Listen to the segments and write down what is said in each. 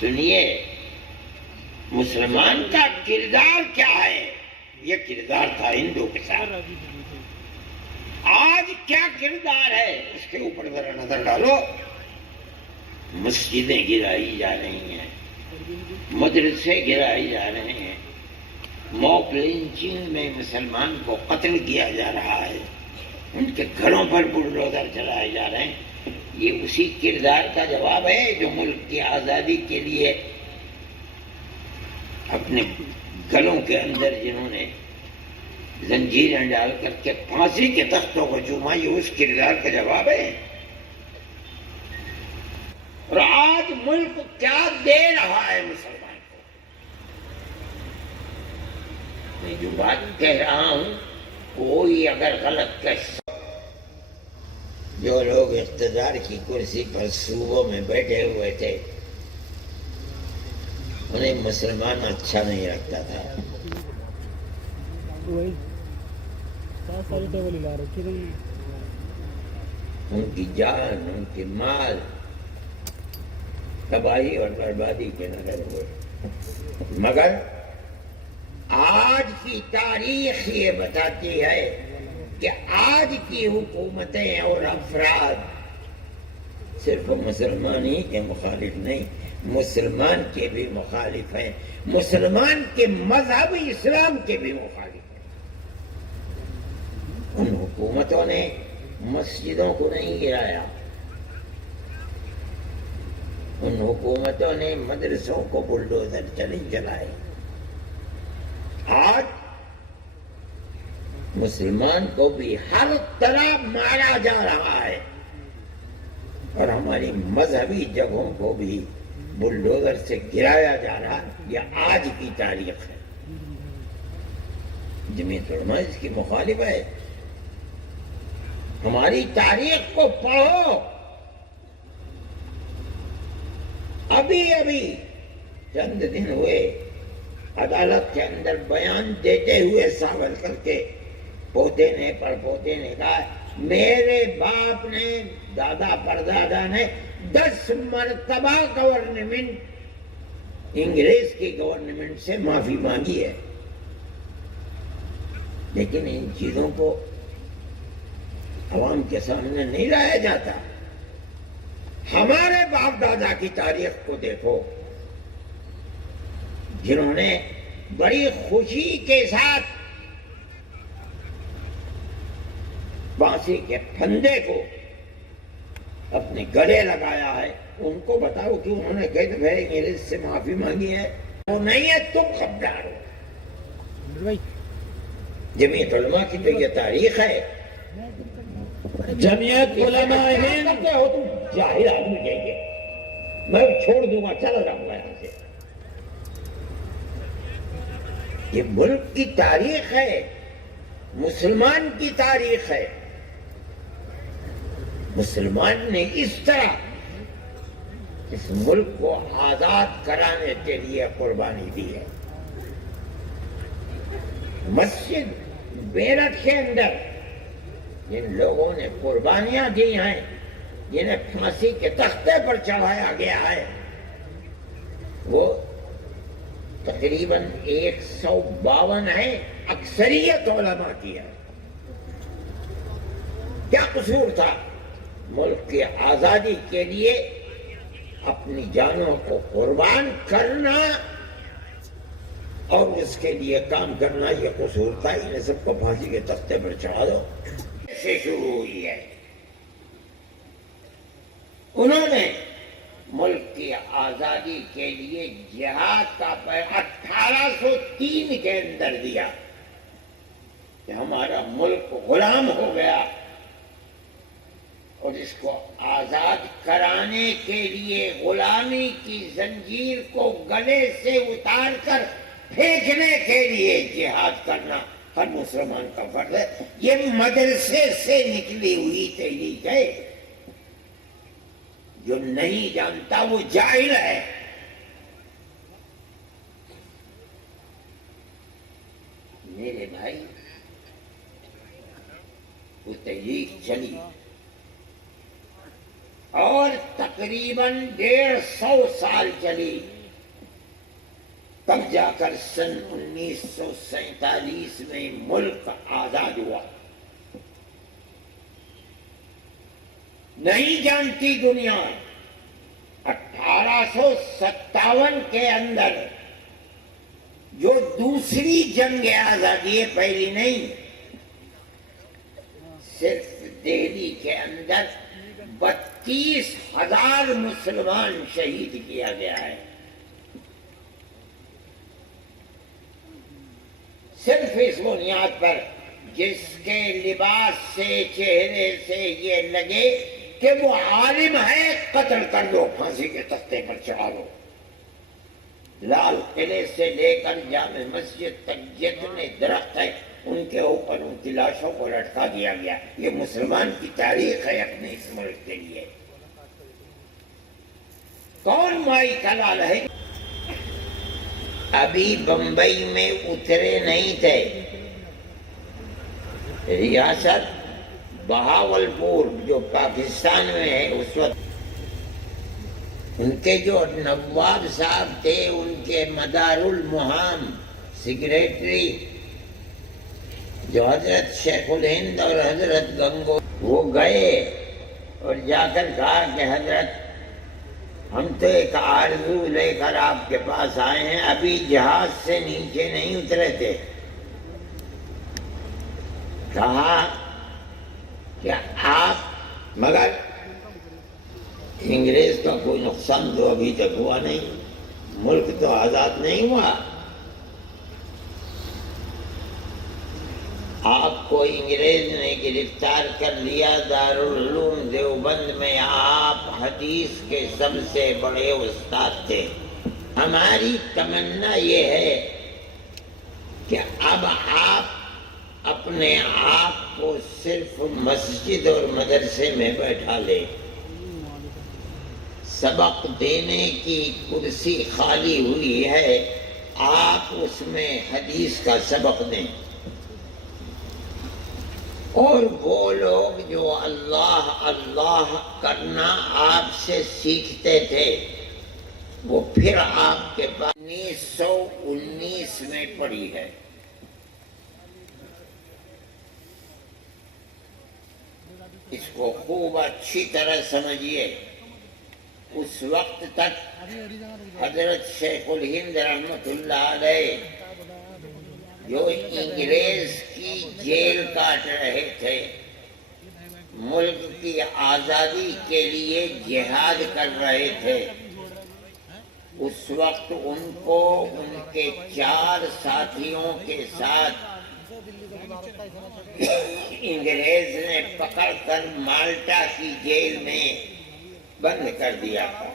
سنیے، مسلمان کا کردار کیا ہے؟ یہ کردار تھا ہندو کے ساتھ، آج کیا کردار ہے اس کے اوپر ذرا نظر ڈالو۔ مسجدیں گرائی جا رہی ہیں، مدرسے گرائے جا رہے ہیں، موک لنچنگ میں مسلمان کو قتل کیا جا رہا ہے، ان کے گھروں پر بلڈوزر چلائے جا رہے ہیں۔ یہ اسی کردار کا جواب ہے جو ملک کی آزادی کے لیے اپنے گلوں کے اندر جنہوں نے زنجیریں ڈال کر کے پھانسی کے تختوں کو چوما، یہ اس کردار کا جواب ہے۔ اور آج ملک کیا دے رہا ہے مسلمان کو؟ میں جو بات کہہ رہا ہوں، کوئی اگر غلط کہہ، جو لوگ اقتدار کی کرسی پر صوبوں میں بیٹھے ہوئے تھے انہیں مسلمان اچھا نہیں لگتا تھا، ان کی جان، ان کی مال تباہی اور بربادی کے نظر ہوئے۔ مگر آج کی تاریخ یہ بتاتی ہے کہ آج کی حکومتیں اور افراد صرف مسلمان ہی کے مخالف نہیں، مسلمان کے بھی مخالف ہیں، مسلمان کے مذہب اسلام کے بھی مخالف ہیں۔ ان حکومتوں نے مسجدوں کو نہیں گرایا، ان حکومتوں نے مدرسوں کو بلڈوزر چلائے۔ آج مسلمان کو بھی ہر طرح مارا جا رہا ہے، اور ہماری مذہبی جگہوں کو بھی بلڈوزر سے گرایا جا رہا ہے۔ یہ آج کی تاریخ ہے۔ جمعیت علماء اس کی مخالف ہے۔ ہماری تاریخ کو پڑھو، ابھی چند دن ہوئے عدالت کے اندر بیان دیتے ہوئے ساورکر کے پوتے نے پڑپوتے نے کہا، میرے باپ نے، دادا پردادا نے 10 مرتبہ گورنمنٹ، انگریز کی گورنمنٹ سے معافی مانگی ہے، لیکن ان چیزوں کو عوام کے سامنے نہیں لایا جاتا۔ ہمارے باپ دادا کی تاریخ کو دیکھو، جنہوں نے بڑی خوشی کے ساتھ پھانسی کے پھندے کو اپنے گلے لگایا ہے، ان کو بتاؤ کہ انہوں نے کئی دفعہ انگریز سے معافی مانگی ہے؟ وہ نہیں ہے، تم خبردار ہو۔ جمعیت علماء کی تو یہ تاریخ ہے۔ جمعیت علماء ہند کیا ہو تم جاہل آدمی کہیں گے، میں چھوڑ دوں گا، چل رہا ہوں یہاں سے۔ یہ ملک کی تاریخ ہے، مسلمان کی تاریخ ہے۔ مسلمان نے اس طرح اس ملک کو آزاد کرانے کے لیے قربانی دی ہے۔ مسجد بیرت کے اندر جن لوگوں نے قربانیاں دی ہیں، جنہیں پھانسی کے تختے پر چڑھایا گیا ہے، وہ تقریباً 152 ہیں، اکثریت علماء کی ہے۔ کیا قصور تھا؟ ملک کی آزادی کے لیے اپنی جانوں کو قربان کرنا اور اس کے لیے کام کرنا، یہ قصور تھا۔ انہیں سب کو پھانسی کے تختے پر چڑھا دو۔ سے شروع ہوئی ہے۔ انہوں نے ملک کی آزادی کے لیے جہاد کا 1803 کے اندر دیا کہ ہمارا ملک غلام ہو گیا، اور اس کو آزاد کرانے کے لیے غلامی کی زنجیر کو گلے سے اتار کر پھینکنے کے لیے جہاد کرنا ہر مسلمان کا فرض ہے۔ یہ مدرسے سے نکلی ہوئی تحریک ہے۔ جو نہیں جانتا وہ جاہل ہے۔ میرے بھائی، وہ تحریک چلی اور تقریباً تقریباً 150 سال چلی، تب جا کر سن 1947 میں ملک آزاد ہوا۔ نہیں جانتی دنیا 1857 کے اندر جو دوسری جنگ آزادی ہے، پہلی نہیں، صرف دہلی کے اندر 32,000 مسلمان شہید کیا گیا ہے، صرف اس بنیاد پر جس کے لباس سے، چہرے سے یہ لگے کہ وہ عالم ہے، قتل کر دو، پھانسی کے تختے پر چڑھا دو۔ لال قلعے سے لے کر جامع مسجد تک جتنے درخت ہیں ان کے اوپر ان کی لاشوں کو لٹکا دیا گیا۔ یہ مسلمان کی تاریخ ہے اپنے اس ملک کے لیے۔ کون مائی کا لال ہے؟ ابھی بمبئی میں اترے نہیں تھے، ریاست بہاولپور جو پاکستان میں ہے اس وقت ان کے جو نواب صاحب تھے، ان کے مدار المہام سیکریٹری جو حضرت شیخ الہند اور حضرت گنگو، وہ گئے اور جا کر کہا کہ حضرت ہم تو ایک آرزو لے کر آپ کے پاس آئے ہیں، ابھی جہاز سے نیچے نہیں اترے تھے۔ کہا کہ آپ، مگر انگریز کا کوئی نقصان تو ابھی تک ہوا نہیں، ملک تو آزاد نہیں ہوا، آپ کو انگریز نے گرفتار کر لیا، دارالعلوم دیوبند میں آپ حدیث کے سب سے بڑے استاد تھے، ہماری تمنا یہ ہے کہ اب آپ اپنے آپ کو صرف مسجد اور مدرسے میں بیٹھا لے، سبق دینے کی کرسی خالی ہوئی ہے، آپ اس میں حدیث کا سبق دیں، اور وہ لوگ جو اللہ اللہ کرنا آپ سے سیکھتے تھے وہ پھر آپ کے پاس 1919 میں پڑی ہے۔ اس کو خوب اچھی طرح سمجھیے۔ اس وقت تک حضرت شیخ الہند رحمت اللہ علیہ جو انگریز کی جیل کاٹ رہے تھے، ملک کی آزادی کے لیے جہاد کر رہے تھے، اس وقت ان کو ان کے 4 ساتھیوں کے ساتھ انگریز نے پکڑ کر مالٹا کی جیل میں بند کر دیا تھا۔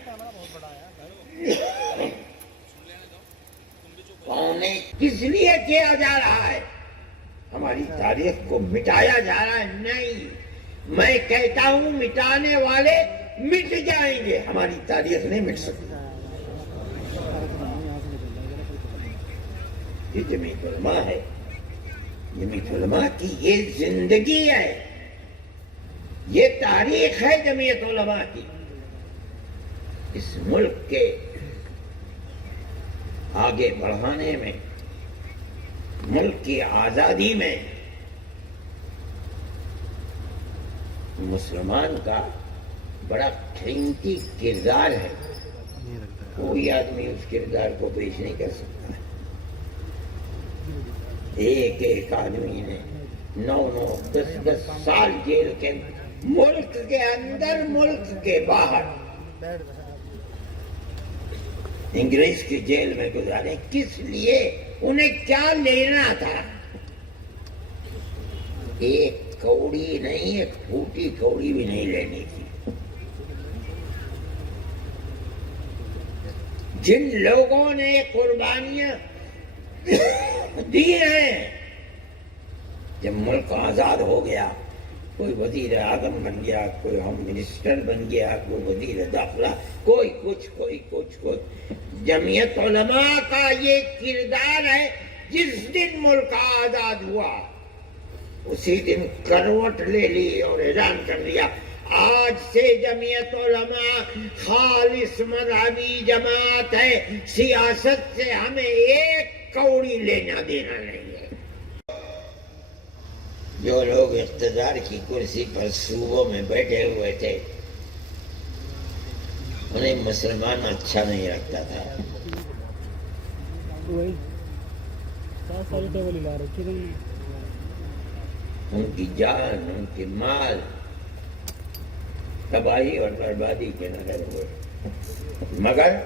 انہیں کس لیے کیا جا رہا ہے؟ ہماری تاریخ کو مٹایا جا رہا ہے؟ نہیں، میں کہتا ہوں مٹانے والے مٹ جائیں گے، ہماری تاریخ نہیں مٹ سکتی۔ یہ جمعیت علماء ہے، جمعیت علماء کی یہ زندگی ہے، یہ تاریخ ہے جمعیت علماء کی۔ اس ملک کے آگے بڑھانے میں، ملک کی آزادی میں مسلمان کا بڑا قیمتی کردار ہے، کوئی آدمی اس کردار کو پیش نہیں کر سکتا ہے۔ ایک ایک آدمی نے 9 10 سال جیل کے، ملک کے اندر ملک کے باہر، انگریز کی جیل میں گزارے۔ کس لیے؟ انہیں کیا لینا تھا؟ ایک کوڑی نہیں، ایک پھوٹی کوڑی بھی نہیں لینی تھی۔ جن لوگوں نے قربانیاں دی ہیں، جب ملک آزاد ہو گیا، کوئی وزیر اعظم بن گیا، کوئی ہوم منسٹر بن گیا، کوئی وزیر داخلہ، کوئی کچھ کوئی کچھ کچھ۔ جمعیت علماء کا یہ کردار ہے، جس دن ملک آزاد ہوا اسی دن کروٹ لے لی اور اعلان کر دیا آج سے جمعیت علماء خالص مذہبی جماعت ہے، سیاست سے ہمیں ایک کوڑی لینا دینا نہیں ہے۔ جو لوگ اقتدار کی کرسی پر صوبوں میں بیٹھے ہوئے تھے انہیں مسلمان اچھا نہیں لگتا تھا۔ ان کی جان، ان کی مال تباہی اور بربادی کے نظر ہوئے، مگر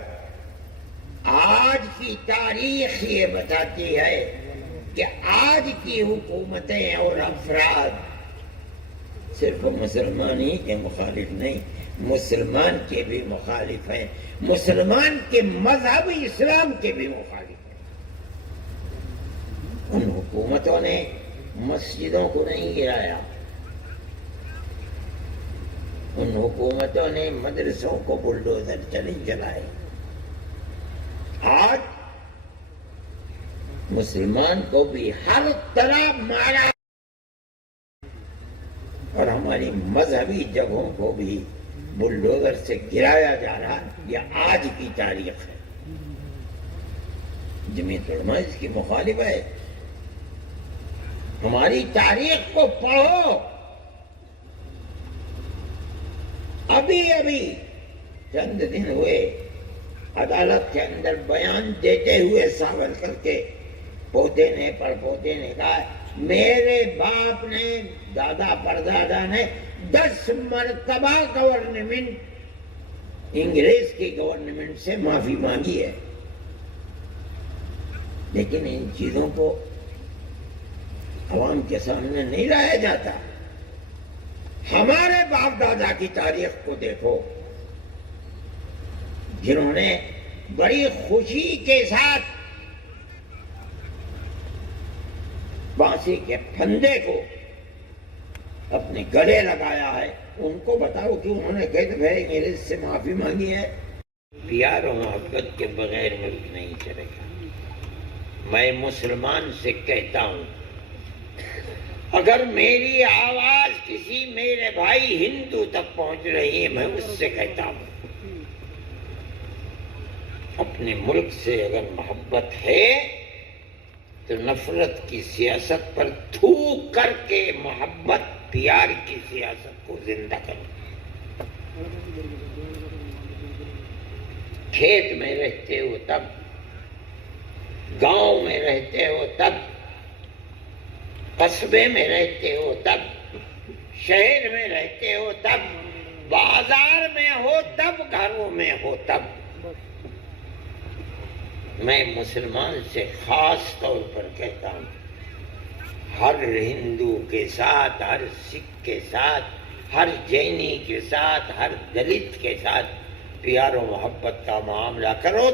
آج کی تاریخ یہ بتاتی ہے کہ آج کی حکومتیں اور افراد صرف مسلمان ہی کے مخالف نہیں، مسلمان کے بھی مخالف ہیں، مسلمان کے مذہب اسلام کے بھی مخالف ہیں۔ ان حکومتوں نے مسجدوں کو نہیں گرایا، ان حکومتوں نے مدرسوں کو بلڈوزر نہیں چلائے۔ آج مسلمان کو بھی ہر طرح مارا اور ہماری مذہبی جگہوں کو بھی بلڈوزر سے گرایا جا رہا، یہ آج کی تاریخ ہے۔ جمعیت علماء اس کی مخالف ہے۔ ہماری تاریخ کو پڑھو، ابھی چند دن ہوئے عدالت کے اندر بیان دیتے ہوئے ساورکر کے پوتے نے پڑپوتے نے کہا میرے باپ نے، دادا پردادا نے 10 مرتبہ گورنمنٹ، انگریز کی گورنمنٹ سے معافی مانگی ہے، لیکن ان چیزوں کو عوام کے سامنے نہیں لایا جاتا۔ ہمارے باپ دادا کی تاریخ کو دیکھو، جنہوں نے بڑی خوشی کے ساتھ پھانسی کے پھندے کو اپنے گلے لگایا ہے، ان کو بتاؤ کہ انہوں نے کئی دفعہ انگریز سے معافی مانگی ہے۔ پیار و محبت کے بغیر ملک نہیں چلے گا۔ میں مسلمان سے کہتا ہوں، اگر میری آواز کسی میرے بھائی ہندو تک پہنچ رہی ہے، میں اس سے کہتا ہوں اپنے ملک سے اگر محبت ہے تو نفرت کی سیاست پر تھوک کر کے محبت پیار کی سیاست کو زندہ کرو۔ کھیت میں رہتے ہو تب، گاؤں میں رہتے ہو تب، قصبے میں رہتے ہو تب، شہر میں رہتے ہو تب، بازار میں ہو تب، گھروں میں ہو تب، میں مسلمان سے خاص طور پر کہتا ہوں ہر ہندو کے ساتھ، ہر سکھ کے ساتھ، ہر جینی کے ساتھ، ہر دلت کے ساتھ پیار و محبت کا معاملہ کرو۔